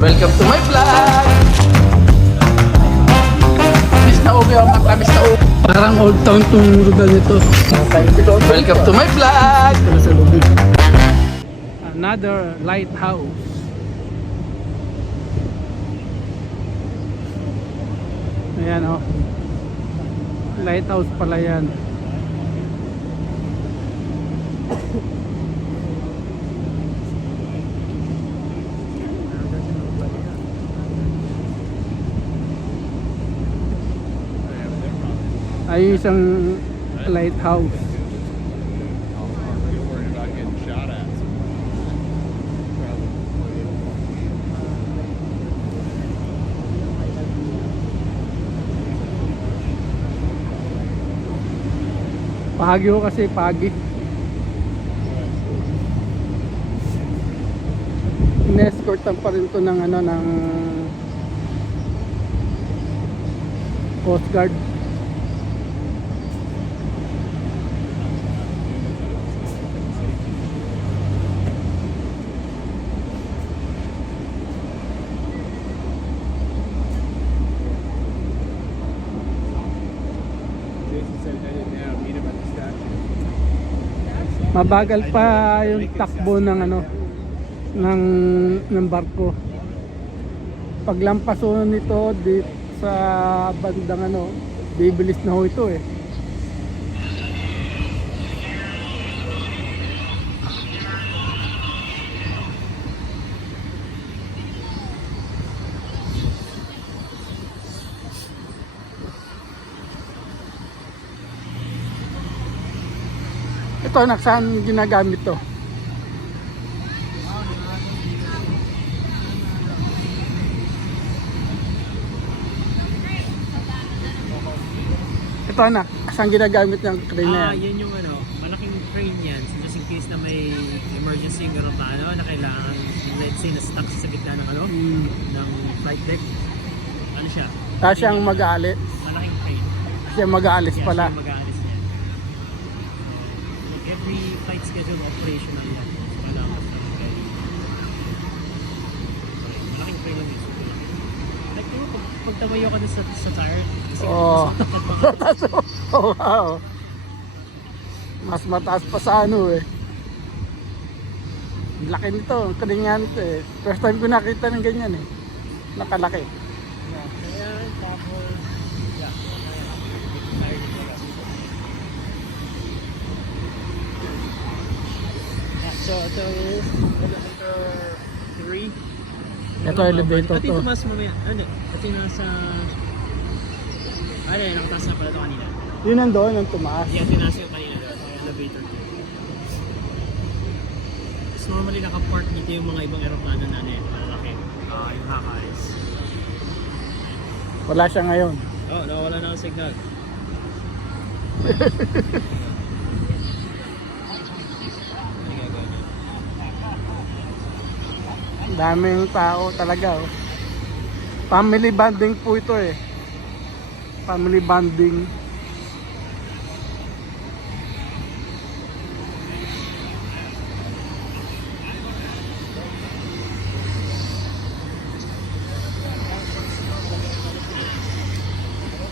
Welcome to my vlog! Miss na ubi ang mata, miss na ubi. Parang old town tong lugar nito. Welcome to my vlog! Another lighthouse. Ayan oh. Lighthouse pala yan. Ay isang lighthouse. Pagi ko kasi pagi. In-escortan pa rin to ng ano ng Coast Guard. Mabagal pa yung takbo ng ano ng barko. Paglampas ho nito dito sa bandang ano, bibilis na ho ito eh. Ito, saan ginagamit to? Ito anak, saan ginagamit yung crane na yan? Yan yung ano, malaking crane yan. So just in case na may emergency yung aeroplano na kailangan, let's say, na-stuck sa gitna ng ano, ng flight deck. Ano siya? Siyang mag-aalis. Malaking crane. Siyang mag-aalis Yeah, pala. siya yung mag-aalis niya. Like every flight schedule operational yan. So kailangan mas naman ready. Malaking crane lang yun. Like, di ba, pag tamayo ka dun sa tire, kasi Oo. mas Oh, wow. Mas mataas pa sa ano eh. Ang laki nito, ang kaling nga nito eh. First time ko nakita ng ganyan eh. Nakalaki. Ayan, tapos, yeah, so ito is elevator 3. Ito elevator Ito yung to. tumas mamaya. Ano? Ito yung nasa... Ano yun, nakataas na pala ito kanina. Yun nandoon, ang tumaas. Yeah, ito yung nasa yung kanina doon. Elevator 2. So normally naka-port dito yung mga ibang aeroplano na ano malalaki. Yung Hawkeyes. Wala siya ngayon. Oh, nawala na ang signal. Ano gagawin niya? Daming tao talaga oh. Family bonding po ito eh. Family bonding.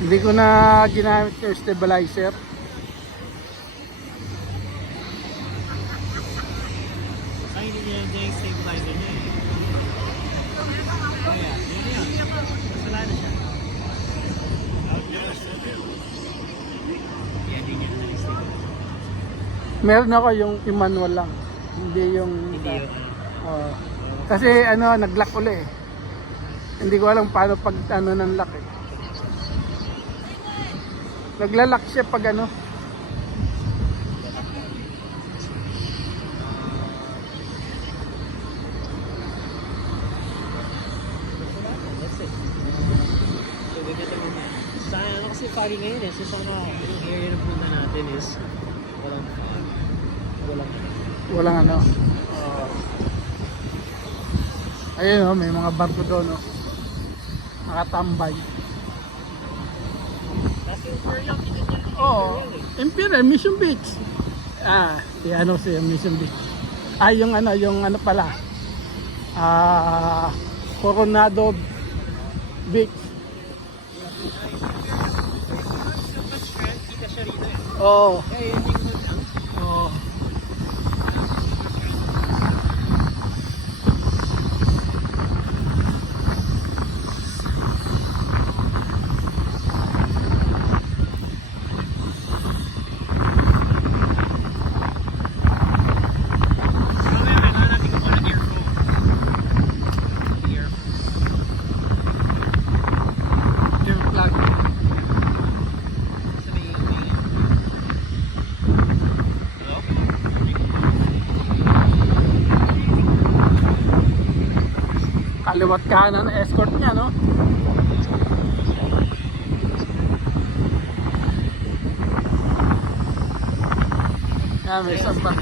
Hindi ko na ginamit yung stabilizer. Ay, hindi niya yung stabilizer niya eh. Oh yeah, yan. Masala na siya. Yeah, hindi niya na yung stabilizer. Meron ako yung manual lang. Hindi yung... Hindi yun. Oo. Kasi ano, nag-lock uli eh. Hindi ko alam paano pag ano ng lock eh. Naglalak siya pag ano. That's it. So, bigyan mo na. Sana, ano kasi foggy ngayon eh. So, sana yung area na punta natin is walang fog. Walang ano. Ayun oh, may mga barko doon oh. Nakatambay. That's yung Imperial. Oo, Imperial, Mission Beach. Si ano si Mission Beach. Yung ano pala. Coronado Beach. Kita siya rito eh. Oo. Kaya yung tingnan lang. Oo. Yung plug. Kaliwat kanan ang escort niya, no? Yan, may isang pa.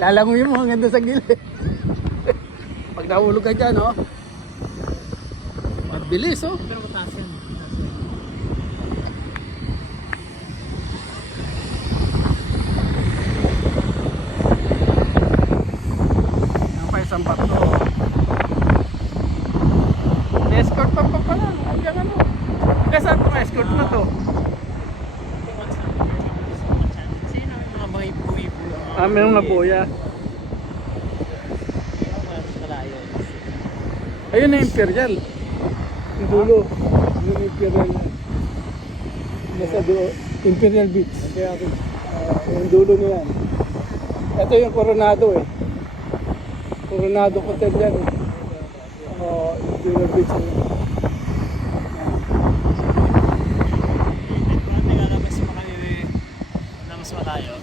Lalanguyin mo, ang ganda sa gilid. Pag nahulog ka dyan, no? Mabilis, oh. Pero mataas yan. Yan pa isang bato. Escort pa pala. Hanggang ano? Hanggang saan itong escort mo to? Mga buhay-buhay. Ah, may mga boya. Ayun na Imperial. Yung dulo. Yung Imperial. Nasa dulo. Imperial Beach. Yung dulo na yan. Ito yung Coronado eh. Coronado Hotel yan eh. Imperial Beach. Naglalabas mo kami na mas malayo.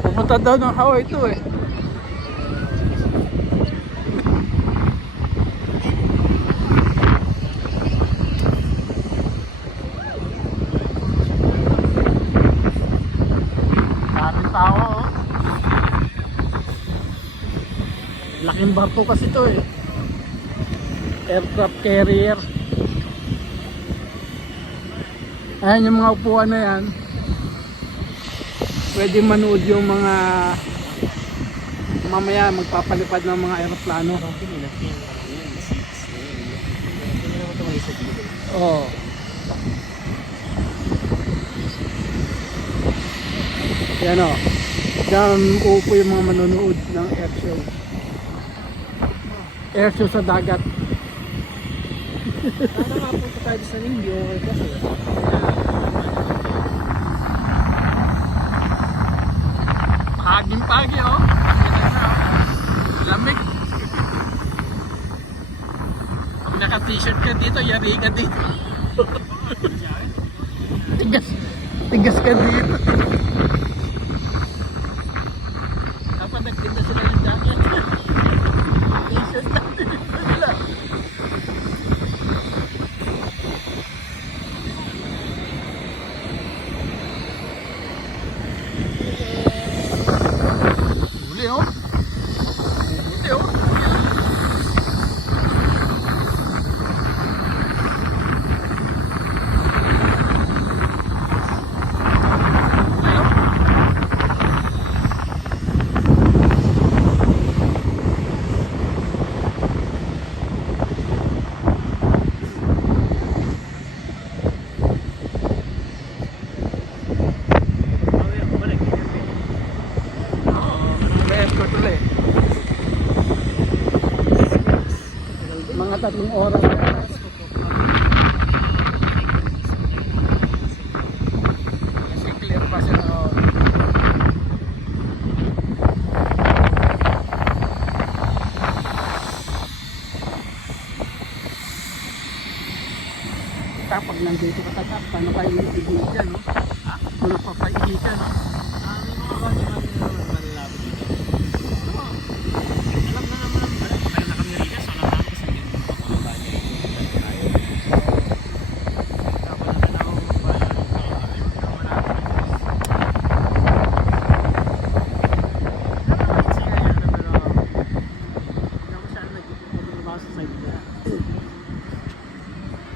Pupunta daw ng Hawaii ito eh. Daming tao oh. Laking barko kasi ito eh. Aircraft carrier. Ayan yung mga upuan na yan. Pwede manood yung mga mamaya magpapalipad ng mga aeroplano. Oo. Yan o. Diyan uupo yung mga manonood ng airshow. Airshow sa dagat. Sana mapunta tayo sa Ningyo kasi. Paging-pagi oh. Lamig. Pag naka-t-shirt ka dito, yari ka dito. tigas. Tigas ka dito. Dapat nagtinda sila ng jacket. T-shirt natin dito sila. Huli oh. Huli oh. Mga 3 oras. Kasi clear pa siya. Kapag nandito ka tatap, paano kayo iigit dyan, no? Paano pa paigit dyan, no? May mga body man na malalabo dito. Alam na naman. Tayo na kami rin. So, alam namin kasi hindi mo pa mga body. Tapos na ako magbalan.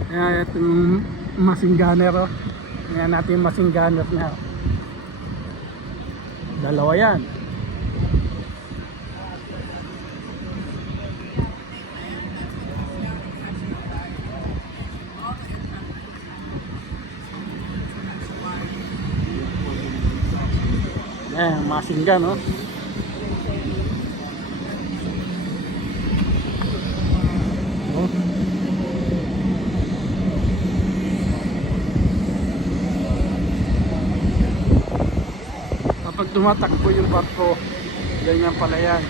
Ayan, itong Masingganero. Ayan. Tingnan natin yung masingganot niya. Dalawa yan. Masinggan, no? Oh. Kapag tumatakbo yung barko, ganyan pala yan.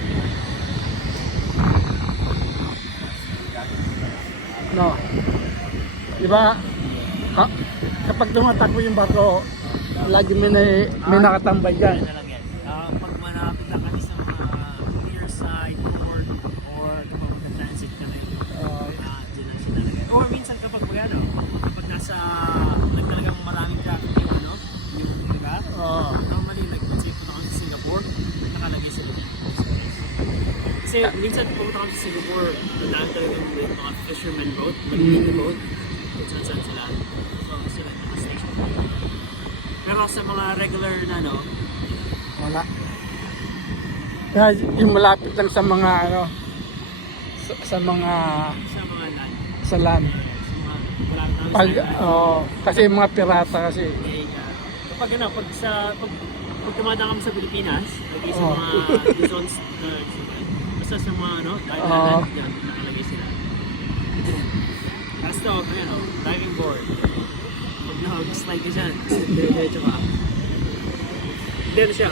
No. Diba? Kapag tumatakbo yung barko, lagi may nakatambay dyan. Ano lang yan. Pag malapit na kami sa mga near side port or kapag magka-transit kami, dyan lang siya talaga. Or minsan kapag kapag nasa talagang maraming traffic yung diba? Normally, let's say punta kami sa Singapore, nakalagay sila dyan. Kasi minsan pumunta kami sa Singapore, nadaan talagang may mga fisherman boat, maliliit na boat, kung saan sila. So sila naka-station. Pero sa mga regular na Wala. Kaya yung malapit lang sa mga sa mga land, sa land. sa mga malapit namin Pag, sa kasi yung mga pirata kasi. kapag pag dumadaan kami sa Pilipinas, lagi sa mga Luzon, basta sa mga island, yan, nakalagay sila. Tapos diving board. Pag nag-slide ka dyan, diretso ka. Then siya,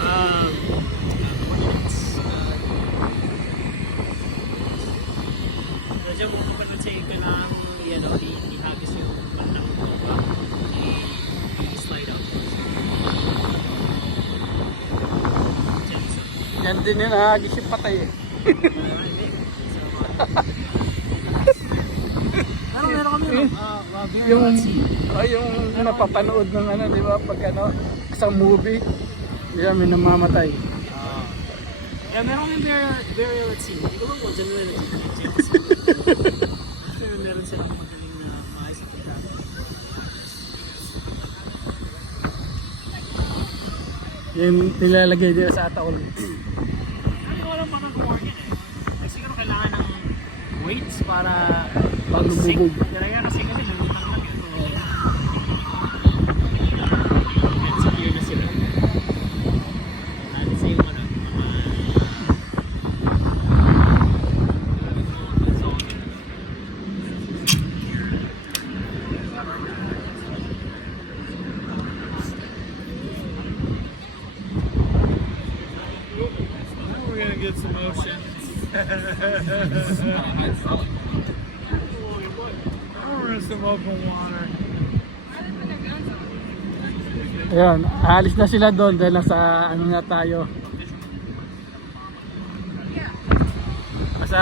medyo kung kapag-say ka lang, ihagis yung panlang i-slide out. Yan din yung nahagis yung patay eh. Meron kami yung napapanood ng di ba, pag sa movie, yan may namamatay. Meron kami very at sea. Hindi ko ba kung dyan nila nag-check. Kasi meron silang magaling na maayos sa pagkakas. Yung nilalagay dito sa ataol. Hindi ko alam paano kung work yan eh. Siguro kailangan ng weights para lumubog. Talaga kasi lumutang lang yun. And secure na sila. Let's say mga We're gonna get some ocean. We're in some open water. Ayan, alis na sila doon dahil nasa na tayo. Nasa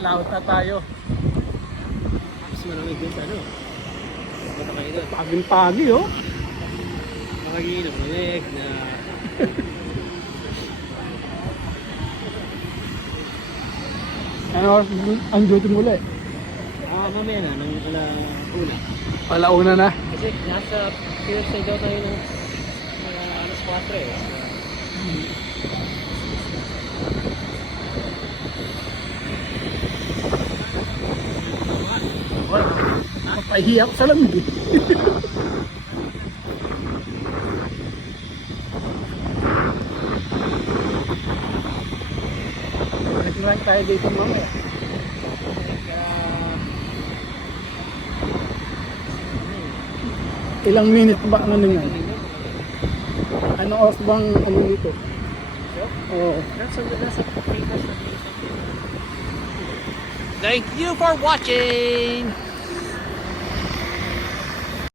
laut na tayo. mas malamig din sa Punta kayo doon. Paging-pagi oh. Makagilap, malig na Ano ang duty mo ulit? mamaya na, nang una. Alauna na. Kasi nasa pier side daw tayo ng alas 4 eh. Mapahiyap sa lamig eh. Balik na lang tayo dito mamaya. Ilang minute ba ang ano yan? Anong oras bang ano dito? Oo. Thank you for watching!